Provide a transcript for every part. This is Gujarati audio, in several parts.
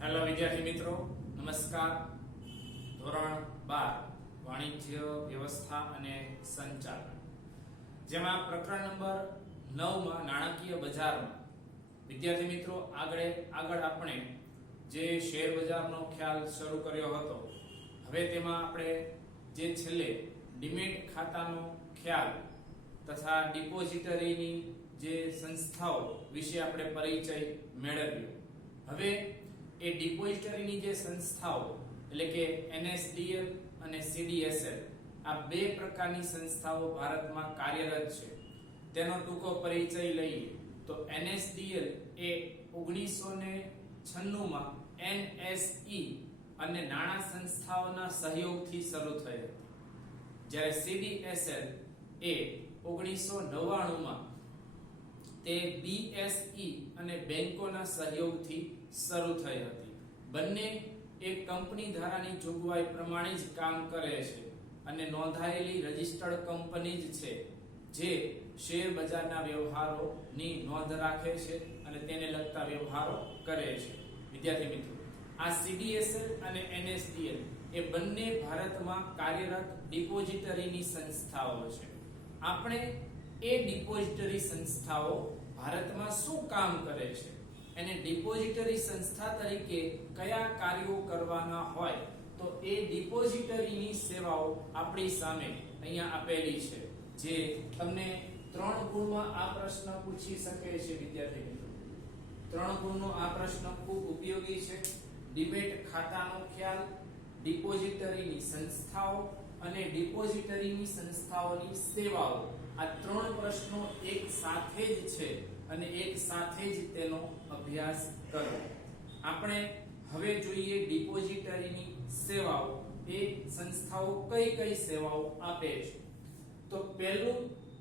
હેલો વિદ્યાર્થી મિત્રો, નમસ્કાર. ધોરણ 12 વાણિજ્ય વ્યવસ્થા અને સંચાલન, જેમાં પ્રકરણ નંબર 9 માં નાણાકીય બજારમાં વિદ્યાર્થી મિત્રો આગળ આપણે જે શેર બજારનો ખ્યાલ શરૂ કર્યો હતો, હવે તેમાં આપણે જે છેલ્લે ડીમેટ ખાતાનો ખ્યાલ તથા ડિપોઝિટરીની જે સંસ્થાઓ વિશે આપણે પરિચય મેળવ્યો. હવે એ ડિપોઝિટરીની જે સંસ્થાઓ એટલે કે NSDL અને CDSL, આ બે પ્રકારની સંસ્થાઓ ભારતમાં કાર્યરત છે. તેનો ટૂંકો પરિચય લઈએ તો NSDL એ 1996 માં NSE અને નાણાં સંસ્થાઓના સહયોગથી શરૂ થઈ હતી, જ્યારે CDSL એ 1999 માં તે BSE અને બેંકોના સહયોગથી શરૂ થઈ હતી. બંને એક કંપની ધારાની જોગવાઈ પ્રમાણે જ કામ કરે છે અને નોંધાયેલી રજિસ્ટર્ડ કંપની જ છે, જે શેર બજારના વ્યવહારોની નોંધ રાખે છે અને તેને લગતા વ્યવહારો કરે છે. વિદ્યાર્થી મિત્રો, આ CDSL અને NSDL એ બંને ભારતમાં કાર્યરત ડિપોઝિટરીની સંસ્થાઓ છે. આપણે એ ડિપોઝિટરી સંસ્થાઓ ભારતમાં શું કામ કરે છે અને ડિપોઝિટરી સંસ્થા તરીકે કયા કાર્યો કરવાના હોય, તો એ ડિપોઝિટરીની સેવાઓ આપણી સામે અહીંયા આપેલી છે, જે તમને 3 ગુણમાં આ પ્રશ્ન પૂછી શકે છે. વિદ્યાર્થી મિત્રો, 3 ગુણનો આ પ્રશ્ન ખૂબ ઉપયોગી છે. ડીમેટ ખાતાનો ખ્યાલ, ડિપોઝિટરીની સંસ્થાઓ અને ડિપોઝિટરીની સંસ્થાઓની સેવાઓ, આ 3 પ્રશ્નો એક સાથે જ છે અને એક સાથે જ તેનો અભ્યાસ કરો. આપણે હવે જોઈએ ડિપોઝિટરીની સેવાઓ, એ સંસ્થાઓ કઈ કઈ સેવાઓ આપે છે. તો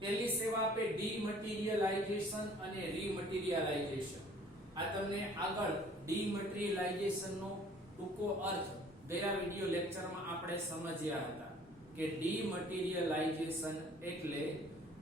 પહેલી સેવા આપે ડીમટીરીયલાઇઝેશન અને રીમટીરીયલાઇઝેશન. આ તમને આગળ ડીમટીરીયલાઇઝેશન નો ટૂંકો અર્થ ગયા વિડિયો લેક્ચરમાં આપણે સમજ્યા હતા કે ડીમટીરીયલાઇઝેશન એટલે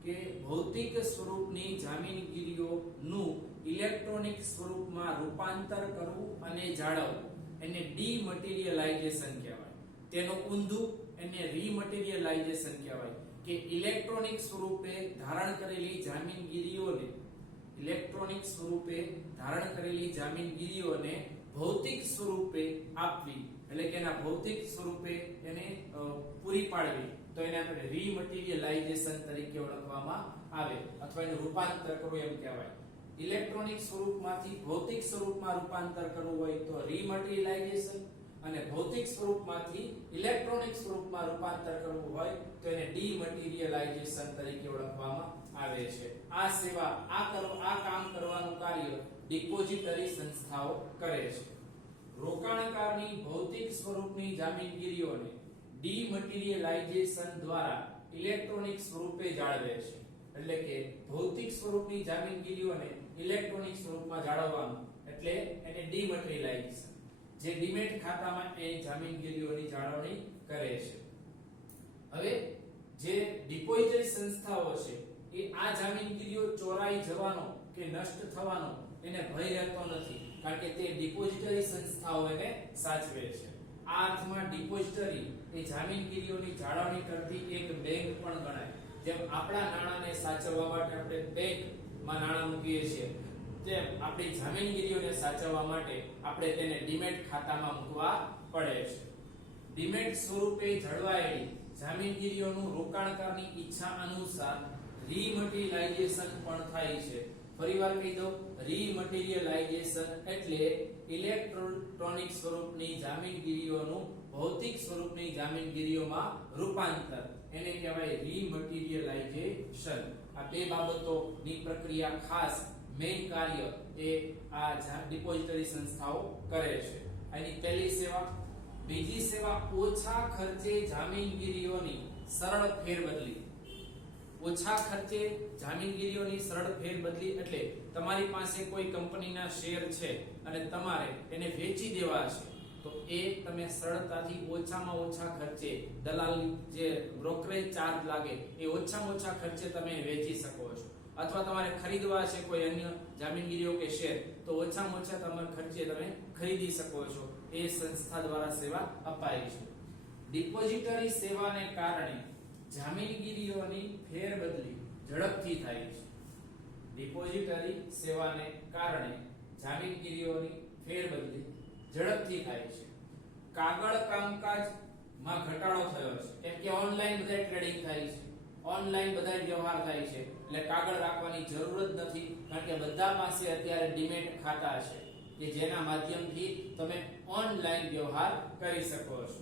કે ભૌતિક સ્વરૂપની જામીનગીરીઓનું ઇલેક્ટ્રોનિક સ્વરૂપમાં રૂપાંતર કરવું અને જાળવવું, એને ડીમટીરીયલાઇઝેશન કહેવાય. તેનું ઊંધું એને રીમટીરીયલાઇઝેશન કહેવાય કે ઇલેક્ટ્રોનિક સ્વરૂપે ધારણ કરેલી જામીનગીરીઓને ભૌતિક સ્વરૂપે આપવી, એટલે કે એના ભૌતિક સ્વરૂપે એને પૂરી પાડવી, તો એને આપણે રીમટીરીયલાઇઝેશન તરીકે ઓળખવામાં આવે, અથવા એનું રૂપાંતર કરવું એમ કહેવાય. ઇલેક્ટ્રોનિક સ્વરૂપમાંથી ભૌતિક સ્વરૂપમાં રૂપાંતર કરવું હોય તો રીમટીરીયલાઇઝેશન, અને ભૌતિક સ્વરૂપમાંથી ઇલેક્ટ્રોનિક સ્વરૂપમાં રૂપાંતર કરવું હોય તો એને ડીમટીરીયલાઇઝેશન તરીકે ઓળખવામાં આવે છે. આ સેવા આ કામ કરવાનું કાર્ય ડિપોઝિટરી સંસ્થાઓ કરે છે. રોકાણકારની ભૌતિક સ્વરૂપની જામીનગીરીઓને ડીમટીરીયલાઇઝેશન દ્વારા ઇલેક્ટ્રોનિક સ્વરૂપે જાળવે છે. એટલે કે ભૌતિક સ્વરૂપની જામીનગીરીઓને ઇલેક્ટ્રોનિક સ્વરૂપમાં જાળવવાનું, એટલે એને ડીમટીરીયલાઇઝેશન. જે ડીમેટ ખાતામાં એ જામીનગીરીઓની જાળવણી કરે છે. હવે જે ડિપોઝિટરી સંસ્થાઓ છે, એ આ જામીનગીરીઓ ચોરાઈ જવાનો કે નષ્ટ થવાનો એને ભય રહેતો નથી, કારણ કે તે ડિપોઝિટરી સંસ્થાઓ એને સાચવે છે. આ અર્થમાં ડિપોઝિટરી એ જામીનગીરીઓની જાળવણી કરતી એક બેંક પણ ગણાય. જેમ આપણા નાણાંને સાચવવા માટે આપણે બેંકમાં નાણાં મૂકીએ છીએ, તેમ આપણી જામીનગીરીઓને સાચવવા માટે આપણે તેને ડીમેટ ખાતામાં મૂકવા પડે છે. ડીમેટ સ્વરૂપે જળવાયેલી જામીનગીરીઓનું રોકાણકારની ઈચ્છા અનુસાર રીમટીરીયલાઇઝેશન પણ થાય છે. ફરીવાર કહી દઉં, રીમટીરીયલાઇઝેશન એટલે ઇલેક્ટ્રોનિક સ્વરૂપની જામીનગીરીઓનું ભૌતિક સ્વરૂપની જામીનગીરીઓમાં રૂપાંતર, એને કહેવાય રીમટીરીયલાઇઝેશન. આ બે બાબતોની પ્રક્રિયા ખાસ મેઇન કાર્ય એ આ ડિપોઝિટરી સંસ્થાઓ કરે છે. આની પહેલી સેવા. બીજી સેવા ઓછા ખર્ચે જામીનગીરીઓની સરળ ફેરબદલી. ઓછા ખર્ચે જામીનગીરીઓની સરળ ફેરબદલી એટલે તમારી પાસે કોઈ કંપનીના શેર છે અને તમારે એને વેચી દેવા છે, તો એ તમે સરળતાથી ઓછામાં ઓછા ખર્ચે, દલાલી જે બ્રોકરેજ ચાર્જ લાગે એ ઓછામાં ઓછા ખર્ચે તમે વેચી શકો છો. અથવા તમારે ખરીદવા છે કોઈ અન્ય જામીનગીરીઓ કે શેર, તો ઓછામાં ઓછા તમારા ખર્ચે તમે ખરીદી શકો છો. એ સંસ્થા દ્વારા સેવા અપાય છે. ડિપોઝિટરી સેવાને કારણે જામીનગીરીઓની ફેરબદલી ઝડપથી થાય છે. ડિપોઝિટરી સેવાને કારણે જામીનગીરીઓની ફેરબદલી ઝડપથી થાય છે. કાગળ કામકાજમાં ઘટાડો થયો છે, કેમ કે ઓનલાઈન બધા ટ્રેડિંગ થાય છે, ઓનલાઈન બધા વ્યવહાર થાય છે, એટલે કાગળ રાખવાની જરૂર જ નથી, કારણ કે બધા પાસે અત્યારે ડીમેટ ખાતા છે કે જેના માધ્યમથી તમે ઓનલાઈન વ્યવહાર કરી શકો છો.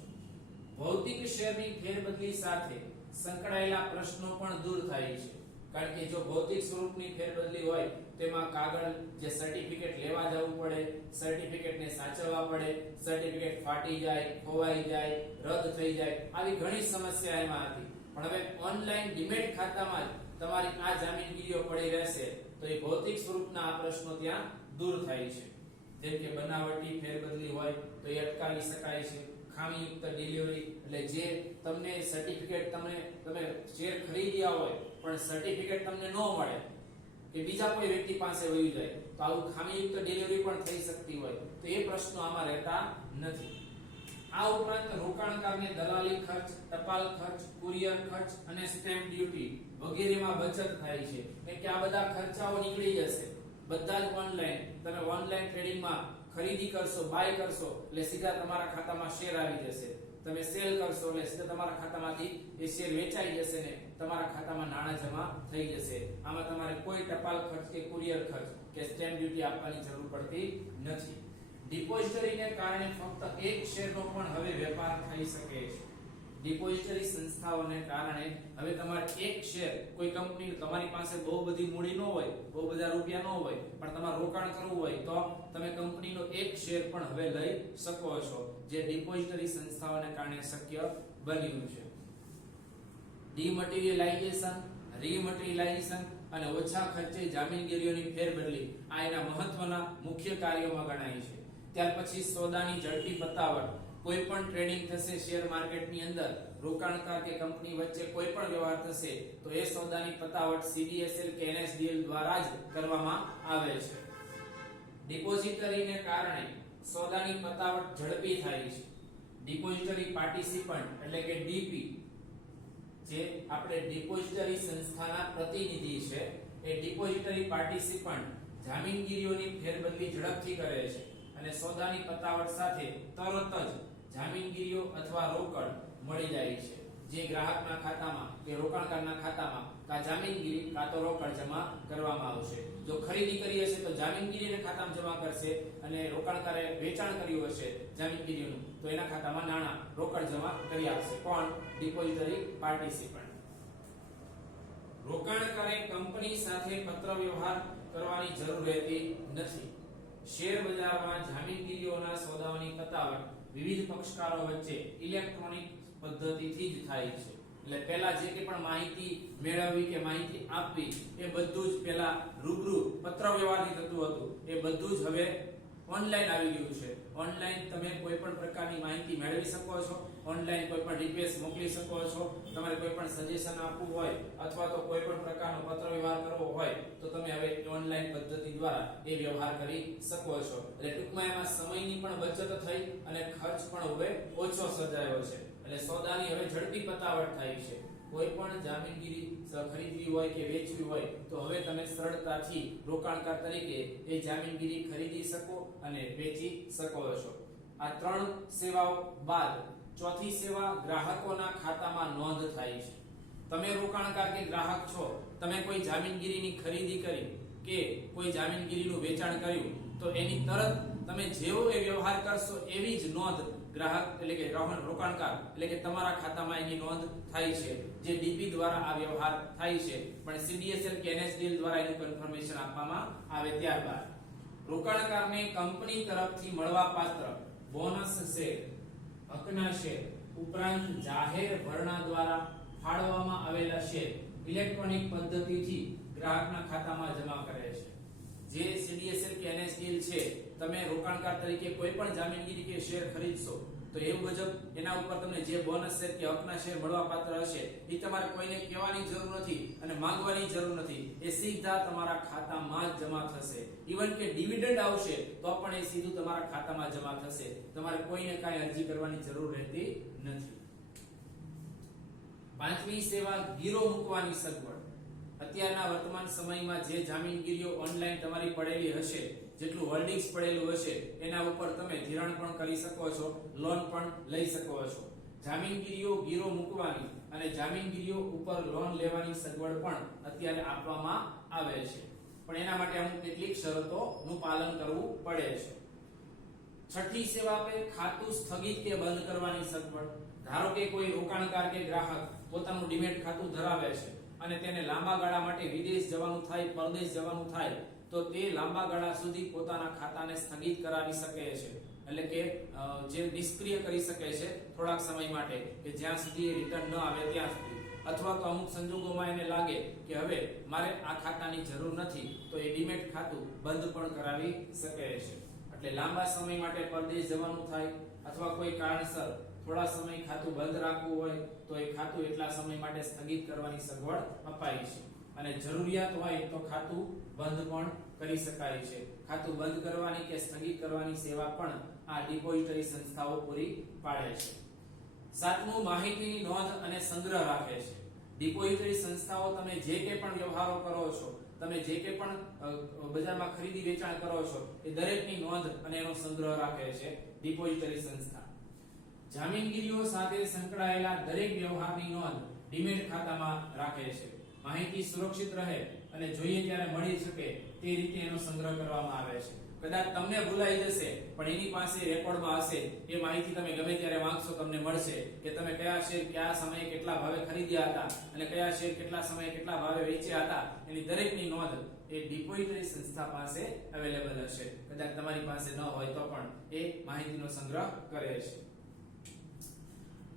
ભૌતિક શેરની ફેરબદલી સાથે સંકળાયેલા પ્રશ્નો પણ દૂર થાય છે, કારણ કે જો ભૌતિક સ્વરૂપની ફેરબદલી હોય તેમાં કાગળ જે સર્ટિફિકેટ લેવા જવું પડે, સર્ટિફિકેટને સાચવવા પડે, સર્ટિફિકેટ ફાટી જાય, ખોવાઈ જાય, રદ થઈ જાય, આવી ઘણી સમસ્યા એમાં હતી. પણ હવે ઓનલાઈન ડીમેટ ખાતામાં જ તમારી આ જામીનગીરીઓ પડી રહેશે તો એ ભૌતિક સ્વરૂપના આ પ્રશ્નો ત્યાં દૂર થાય છે. જેમ કે બનાવટી ફેરબદલી હોય તો એ અટકાવી શકાય છે. ખામીયુક્ત ડિલિવરી એટલે જે તમને સર્ટિફિકેટ તમે શેર ખરીદ્યા હોય પણ સર્ટિફિકેટ તમને ન મળે કે બીજા કોઈ વ્યક્તિ પાસે વહી જાય, તો આવું ખામીયુક્ત ડિલિવરી પણ થઈ શકતી હોય, તો એ પ્રશ્નો આમાં રહેતા નથી. આ ઉપરાંત રોકાણકારને દલાલી ખર્ચ, ટપાલ ખર્ચ, કુરિયર ખર્ચ અને સ્ટેમ્પ ડ્યુટી વગેરેમાં બચત થાય છે, કે આ બધા ખર્ચાઓ નીકળી જશે. બધા જ ઓનલાઈન, તમે ઓનલાઈન ટ્રેડિંગમાં ખરીદી કરશો, બાય કરશો એટલે સીધા તમારા ખાતામાં શેર આવી જશે. તમે સેલ કરશો એટલે સીધા તમારા ખાતામાંથી એ શેર વેચાઈ જશે ને તમારા ખાતામાં નાણાં જમા થઈ જશે. આમાં તમારે કોઈ ટપાલ ખર્ચ કે કુરિયર ખર્ચ કે સ્ટેમ્પ ડ્યુટી આપવાની જરૂર પડતી નથી. ડિપોઝિટરીને કારણે ફક્ત એક શેરનો પણ હવે વેપાર થઈ શકે છે. ડિપોઝિટરી સંસ્થાઓને કારણે હવે તમારે એક શેર કોઈ કંપની, તમારી પાસે બહુ બધી મૂડી ન હોય, બહુ બધા રૂપિયા ન હોય, પણ તમારે રોકાણ કરવું હોય તો તમે કંપનીનો એક શેર પણ હવે લઈ શકો છો, જે ડિપોઝિટરી સંસ્થાઓને કારણે શક્ય બન્યું છે. ડિમટીરીયલાઇઝેશન, રીમટીરીયલાઇઝેશન અને ઓછા ખર્ચે જામીનગીરીઓની ફેરબદલી આ એના મહત્વના મુખ્ય કાર્યોમાં ગણાય છે. ત્યાર પછી સોદાની ઝડપી પતાવટ, કોઈ પણ ટ્રેડિંગ થશે શેર માર્કેટની અંદર, રોકાણકાર કે કંપની વચ્ચે કોઈ પણ વ્યવહાર થશે તો એ સોદાની પતાવટ CDSL કે NSDL દ્વારા જ કરવામાં આવે છે. ડિપોઝિટરીને કારણે સોદાની પતાવટ ઝડપી થાય છે. ડિપોઝિટરી પાર્ટિસિપન્ટ એટલે કે ડીપી, જે આપણે ડિપોઝિટરી સંસ્થાના પ્રતિનિધિ છે, એ ડિપોઝિટરી પાર્ટિસિપન્ટ જામીનગીરીઓની ફેરબદલી ઝડપથી કરે છે અને સોદાની પતાવટ સાથે તરત જ જામીનગીરીઓ અથવા રોકડ મળી જાય છે, જે ગ્રાહકના ખાતામાં કે રોકાણકારના ખાતામાં કા જામીનગીરી કા તો રોકડ જમા કરવામાં આવશે. જો ખરીદી કરી હશે તો જામીનગીરીને ખાતામાં જમા કરશે અને રોકાણકારે વેચાણ કર્યું હશે જામીનગીરીનું તો એના ખાતામાં નાણાં રોકડ જમા કરી આપશે. કોણ? Depository participant. રોકાણકારે કંપની સાથે પત્ર વ્યવહાર કરવાની જરૂર રહેતી નથી. શેર બજારમાં જામીનગીરીઓના સોદાઓની પતાવટ વિવિધ પક્ષકારો વચ્ચે ઇલેક્ટ્રોનિક પદ્ધતિથી જ થાય છે. એટલે પહેલા જે કે પણ માહિતી મેળવવી કે માહિતી આપવી એ બધું જ પહેલા રૂબરૂ પત્ર વ્યવહારથી થતું હતું, એ બધું જ હવે ઓનલાઈન આવી ગયું છે. ઓનલાઈન તમે કોઈ પણ પ્રકારની માહિતી મેળવી શકો છો, ઓનલાઈન કોઈ પણ રિક્વેસ્ટ મોકલી શકો છો, તમારે કોઈ પણ સજેશન આપવું હોય અથવા તો કોઈ પણ પ્રકારનો પત્ર વ્યવહાર કરવો હોય તો તમે હવે ઓનલાઈન પદ્ધતિ દ્વારા એ વ્યવહાર કરી શકો છો. એટલે ટૂંકમાં એમાં સમયની પણ બચત થઈ અને ખર્ચ પણ હવે ઓછો સર્જાયો છે. એટલે સોદાની હવે ઝડપી પતાવટ થાય છે. કોઈ પણ જામીનગીરી ખરીદવી હોય કે વેચવી હોય તો હવે તમે સરળતાથી રોકાણકાર તરીકે એ જામીનગીરી ખરીદી શકો અને વેચી શકો છો. આ ત્રણ સેવાઓ બાદ ચોથી સેવા ગ્રાહકોના ખાતામાં નોંધ થાય છે. તમે રોકાણકાર કે ગ્રાહક છો, તમે કોઈ જામીનગીરીની ખરીદી કરી કે કોઈ જામીનગીરીનું વેચાણ કર્યું તો એની તરત તમે જેવો એ વ્યવહાર કરશો એવી જ નોંધ ગ્રાહક એટલે કે રોકાણકાર એટલે કે તમારા ખાતામાં એની નોંધ થાય છે, જે ડીપી દ્વારા આ વ્યવહાર થાય છે, પણ CDSL કે NSDL દ્વારા એનું કન્ફર્મેશન આપવામાં આવે. ત્યારબાદ રોકાણકારને કંપની તરફથી મળવાપાત્ર બોનસ શેર, હકના શેર ઉપરાંત જાહેર ભરણા દ્વારા ફાળવવામાં આવેલા શેર ઇલેક્ટ્રોનિક પદ્ધતિથી ગ્રાહકના ખાતામાં જમા કરે છે. જે CDSL કે NSDL છે, તમે રોકાણકાર તરીકે કોઈ પણ જામીનગીરી કે શેર ખરીદશો તો એ મુજબ એના ઉપર તમને જે બોનસ શેર કે હકના શેર મળવા પાત્ર હશે એ તમારે કોઈને કહેવાની જરૂર નથી અને માંગવાની જરૂર નથી, એ સીધા તમારા ખાતામાં જ જમા થશે. ઇવન કે ડિવિડન્ડ આવશે તો પણ એ સીધું તમારા ખાતામાં જમા થશે, તમારે કોઈને કાંઈ અરજી કરવાની જરૂર રહેતી નથી. પાંચમી સેવા ગીરો મૂકવાની સગવડ. અત્યારના વર્તમાન સમયમાં જે જામીનગીરીઓ ઓનલાઈન તમારી પડેલી હશે, જેટલું હોલ્ડિંગ્સ પડેલું હશે એના ઉપર તમે ધિરાણ પણ કરી શકો છો, લોન પણ લઈ શકો છો. જામીનગીરીઓ ગીરો મૂકવાની અને જામીનગીરીઓ ઉપર લોન લેવાની સગવડ પણ અત્યારે આપવામાં આવે છે, પણ એના માટે અમુક કેટલીક શરતોનું પાલન કરવું પડે છે. છઠ્ઠી સેવા આપે ખાતું સ્થગિત કે બંધ કરવાની સગવડ. ધારો કે કોઈ રોકાણકાર કે ગ્રાહક પોતાનું ડીમેટ ખાતું ધરાવે છે અને તેને લાંબા ગાળા માટે વિદેશ જવાનું થાય, પરદેશ જવાનું થાય તો તે લાંબા ગાળા સુધી પોતાના ખાતાને સ્થગિત કરાવી શકે છે, એટલે કે જે નિષ્ક્રિય કરી શકે છે થોડાક સમય માટે, કે જ્યાં સુધી રિટર્ન ન આવે ત્યાં સુધી. અથવા તો અમુક સંજોગોમાં એને લાગે કે હવે મારે આ ખાતાની જરૂર નથી તો એ ડીમેટ ખાતું બંધ પણ કરાવી શકે છે. એટલે લાંબા સમય માટે પરદેશ જવાનું થાય અથવા કોઈ કારણસર થોડા સમય ખાતું બંધ રાખવું હોય તો એ ખાતું એટલા સમય માટે સ્થગિત કરવાની સગવડ અપાઈ છે. અને જરૂરિયાત હોય તો ખાતું બંધ પણ કરી શકાય છે. ખાતું બંધ કરવાની કે સ્થગિત કરવાની સેવા પણ આ ડિપોઝિટરી સંસ્થાઓ પૂરી પાડે છે. સાતમું માહિતીની નોંધ અને સંગ્રહ રાખે છે. ડિપોઝિટરી સંસ્થાઓ તમે જે કે પણ વ્યવહારો કરો છો, તમે જે કે પણ બજારમાં ખરીદી વેચાણ કરો છો એ દરેકની નોંધ અને એનો સંગ્રહ રાખે છે ડિપોઝિટરી સંસ્થા. જામીનગીરીઓ સાથે સંકળાયેલા દરેક વ્યવહારની નોંધ ડીમેટ ખાતામાં રાખે છે. માહિતી સુરક્ષિત રહે અને જોઈએ ત્યારે મળી શકે તે રીતે એનો સંગ્રહ કરવામાં આવે છે. કદાચ તમને ભૂલાઈ જશે પણ એની પાસે રેકોર્ડમાં હશે, એ માહિતી તમે ગમે ત્યારે માંગશો તમને મળશે કે તમે કયા શેર કયા સમયે કેટલા ભાવે ખરીદ્યા હતા અને કયા શેર કેટલા સમયે કેટલા ભાવે વેચ્યા હતા, એની દરેકની નોંધ એ ડિપોઝિટરી સંસ્થા પાસે અવેલેબલ હશે. કદાચ તમારી પાસે ન હોય તો પણ એ માહિતીનો સંગ્રહ કરે છે.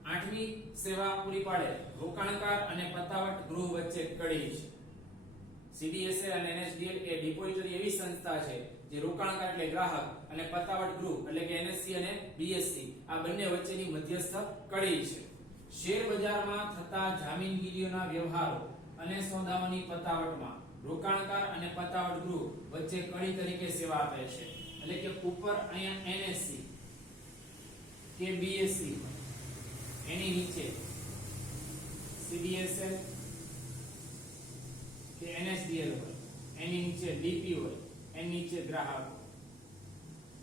આઠમી સેવા પૂરી પાડે રોકાણકાર અને પતાવટ ગૃહ વચ્ચે કડી છે. સીડીએસએલ અને એનએસડીએલ એ ડિપોઝિટરી એવી સંસ્થા છે જે રોકાણકાર એટલે ગ્રાહક અને પતાવટ ગૃહ એટલે કે એનએસસી અને બીએસસી આ બંને વચ્ચેની મધ્યસ્થ કડી છે. શેર બજારમાં થતા જામીનગીરીઓના વ્યવહારો અને સોદાઓની પતાવટમાં રોકાણકાર અને પતાવટ ગૃહ વચ્ચે કડી તરીકે સેવા આપે છે. એટલે કે ઉપર અહીંયા એનએસસી કે બીએસસી, એની નીચે સીડીએસએલ કે એનએસડીએલ હોય, એની નીચે ડીપી હોય, એની નીચે ગ્રાહકો.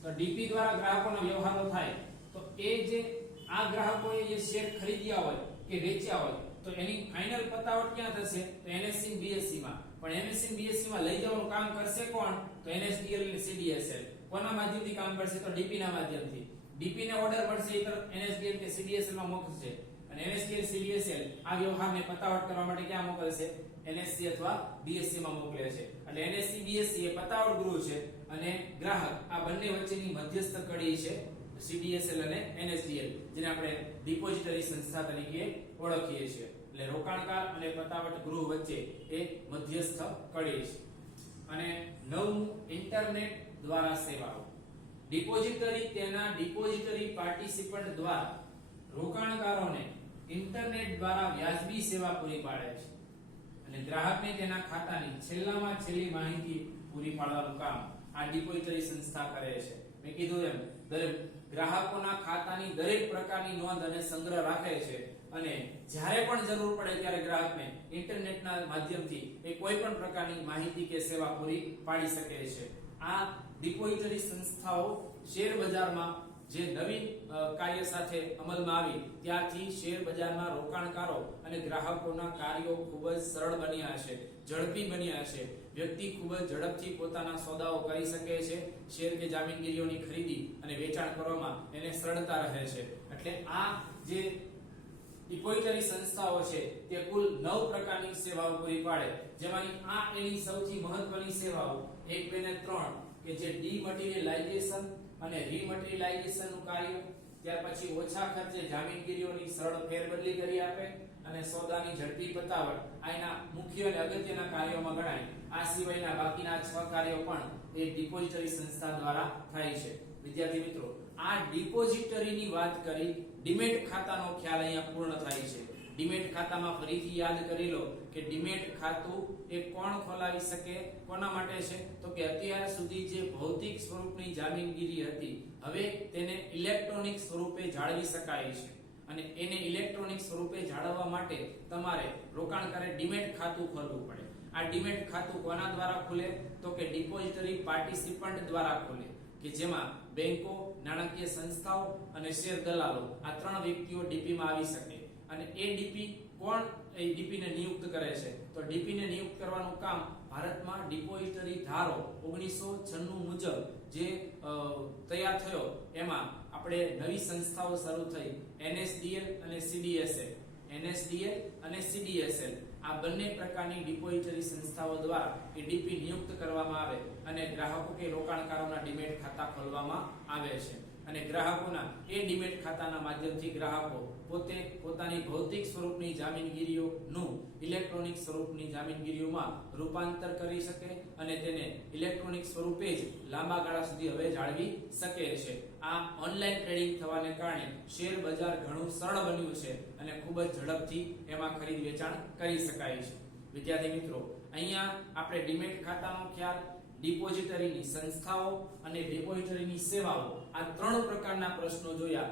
તો ડીપી દ્વારા ગ્રાહકોનો વ્યવહારો થાય તો એ જે આ ગ્રાહકોએ જે શેર ખરીદ્યા હોય કે વેચ્યા હોય તો એની ફાઇનલ પતાવટ ક્યાં થશે? તો એનએસસી બીએસસી માં. પણ એનએસસી બીએસસી માં લઈ જવાનું કામ કરશે કોણ? તો એનએસડીએલ અને સીડીએસએલ. કોના માધ્યમથી કામ કરશે? તો ડીપી ના માધ્યમથી. ડીપી ને ઓર્ડર મળશે એ તરફ એનએસડીએલ કે સીડીએસએલ માં મોકલશે અને એનએસડીએલ સીડીએસએલ આ વ્યવહારને પતાવટ કરવા માટે ક્યાં મોકલશે? એનએસસી અથવા બીએસસી માં મોકલે છે. એટલે એનએસસી બીએસસી એ પતાવટ ગૃહ છે અને ગ્રાહક આ બંને વચ્ચેની મધ્યસ્થ કડી છે સીડીએસએલ અને એનએસડીએલ, જેને આપણે ડિપોઝિટરી સંસ્થા તરીકે ઓળખીએ છીએ. એટલે રોકાણકાર અને પતાવટ ગૃહ વચ્ચે એક મધ્યસ્થ કડી છે. અને નવમું ઇન્ટરનેટ દ્વારા સેવાઓ. ડિપોઝિટરી તેના ડિપોઝિટરી પાર્ટિસિપન્ટ દ્વારા રોકાણકારોને ઇન્ટરનેટ દ્વારા વ્યાજબી સેવા પૂરી પાડે છે અને ગ્રાહકને તેના ખાતાની છેલ્લામાં છેલ્લી માહિતી પૂરી પાડવાનું કામ આ ડિપોઝિટરી સંસ્થા કરે છે. મેં કીધું એમ દરેક ગ્રાહકોના ખાતાની દરેક પ્રકારની નોંધ અને સંગ્રહ રાખે છે અને જ્યારે પણ જરૂર પડે ત્યારે ગ્રાહકને ઇન્ટરનેટના માધ્યમથી એ કોઈ પણ પ્રકારની માહિતી કે સેવા પૂરી પાડી શકે છે. આ ડિપોઝિટરી સંસ્થાઓ શેર બજારમાં જે નવીન કાર્ય સાથે અમલમાં આવી ત્યારથી શેર બજારમાં રોકાણકારો અને ગ્રાહકોના કાર્યો ખૂબ જ સરળ બન્યા છે, ઝડપી બન્યા છે. વ્યક્તિ ખૂબ જ ઝડપથી પોતાના સોદાઓ કરી શકે છે. શેર કે જામીનગીરીઓની ખરીદી અને વેચાણ કરવામાં એને સરળતા રહે છે. એટલે આ જે ડિપોઝિટરી સંસ્થાઓ છે તે કુલ 9 પ્રકારની સેવાઓ પૂરી પાડે, જેમાંની આ એની સૌથી મહત્વની સેવાઓ 1, 2 અને 3 કે જે ડીમટીરીયલાઇઝેશન અને રીમટીરીયલાઇઝેશન નું કાર્ય, ત્યાર પછી ઓછા ખર્ચે જામીનગીરીઓની સરળ ફેરબદલી કરી આપે અને સોદાની ઝડપી પતાવટ આ એના મુખ્ય અને અગત્યના કાર્યોમાં ગણાય. આ સિવાયના બાકીના 6 કાર્યો પણ એ ડિપોઝિટરી સંસ્થા દ્વારા થાય છે. વિદ્યાર્થી મિત્રો, આ ડિપોઝિટરીની વાત કરી, ડીમેટ ખાતાનો ખ્યાલ અહીંયા પૂર્ણ થાય છે. ડીમેટ ખાતામાં ફરીથી યાદ કરી લો કે ડીમેટ ખાતું એ કોણ ખોલાવી શકે, કોના માટે છે? તો કે અત્યાર સુધી જે ભૌતિક સ્વરૂપની જામીનગીરી હતી, હવે તેને ઇલેક્ટ્રોનિક સ્વરૂપે જાળવી શકાય છે. અને એને ઇલેક્ટ્રોનિક સ્વરૂપે જાળવવા માટે તમારે રોકાણકારે ડીમેટ ખાતું ખોલવું પડે. આ ડીમેટ ખાતું કોના દ્વારા ખુલે? તો કે ડિપોઝિટરી પાર્ટિસિપન્ટ દ્વારા ખુલે, કે જેમાં બેંકો, નાણાકીય સંસ્થાઓ અને શેર દલાલો આ ત્રણ વ્યક્તિઓ ડીપી માં આવી શકે. અને એ ડીપી કોણ એ ડીપી ને નિયુક્ત કરે છે? તો ડીપી ને નિયુક્ત કરવાનું કામ ભારતમાં ડિપોઝિટરી ધારો 1996 મુજબ જે તૈયાર થયો, એમાં આપણે નવી સંસ્થાઓ શરૂ થઈ, NSDL અને CDSL. NSDL અને CDSL આ બંને પ્રકારની ડિપોઝિટરી સંસ્થાઓ દ્વારા એ ડીપી નિયુક્ત કરવામાં આવે અને ગ્રાહકો કે રોકાણકારોના ડીમેટ ખાતા ખોલવામાં આવે છે. અને ગ્રાહકોના એ ડીમેટ ખાતાના માધ્યમથી ગ્રાહકો પોતે પોતાની ભૌતિક સ્વરૂપની જામીનગીરીઓનું ઇલેક્ટ્રોનિક સ્વરૂપની જામીનગીરીઓમાં રૂપાંતર કરી શકે અને તેને ઇલેક્ટ્રોનિક સ્વરૂપે જ લાંબા ગાળા સુધી હવે જાળવી શકે છે. આ ઓનલાઈન ટ્રેડિંગ થવાને કારણે શેર બજાર ઘણું સરળ બન્યું છે અને ખૂબ જ ઝડપથી એમાં ખરીદ વેચાણ કરી શકાય છે. વિદ્યાર્થી મિત્રો, અહીંયા આપણે ડીમેટ ખાતાનો ખ્યાલ, ડિપોઝિટરીની સંસ્થાઓ અને ડિપોઝિટરીની સેવાઓ આ ત્રણ પ્રકારના પ્રશ્નો જોયા.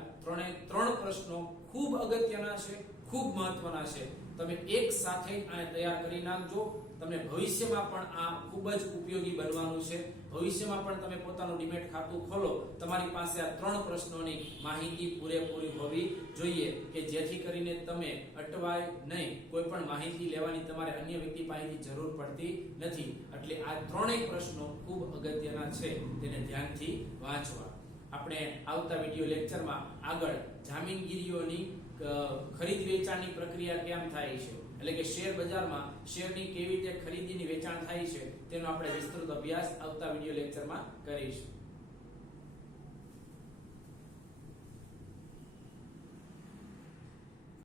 ત્રણ પ્રશ્નો ખૂબ અગત્યના છે, ખૂબ મહત્વના છે. તમે એક સાથે આને તૈયાર કરી નાખજો. તમને ભવિષ્યમાં પણ આ ખૂબ જ ઉપયોગી બનવાનું છે. ભવિષ્યમાં પણ તમે પોતાનું ડીમેટ ખાતું ખોલો, તમારી પાસે આ ત્રણ પ્રશ્નોની માહિતી પૂરેપૂરી હોવી જોઈએ, કે જેથી કરીને તમે અટવાય નહીં. કોઈ પણ માહિતી લેવાની તમારે અન્ય વ્યક્તિ પાસેથી જરૂર પડતી નથી. એટલે આ ત્રણેય પ્રશ્નો ખૂબ અગત્યના છે, તેને ધ્યાનથી વાંચવા. આપણે આવતા વિડિયો લેક્ચરમાં આગળ જામીનગીરીઓની ખરીદ વેચાણની પ્રક્રિયા કેમ થાય છે, એટલે કે શેર બજારમાં શેરની કેવી રીતે ખરીદીની વેચાણ થાય છે, તેનો આપણે વિસ્તૃત અભ્યાસ આવતા વિડિયો લેક્ચરમાં કરીશું.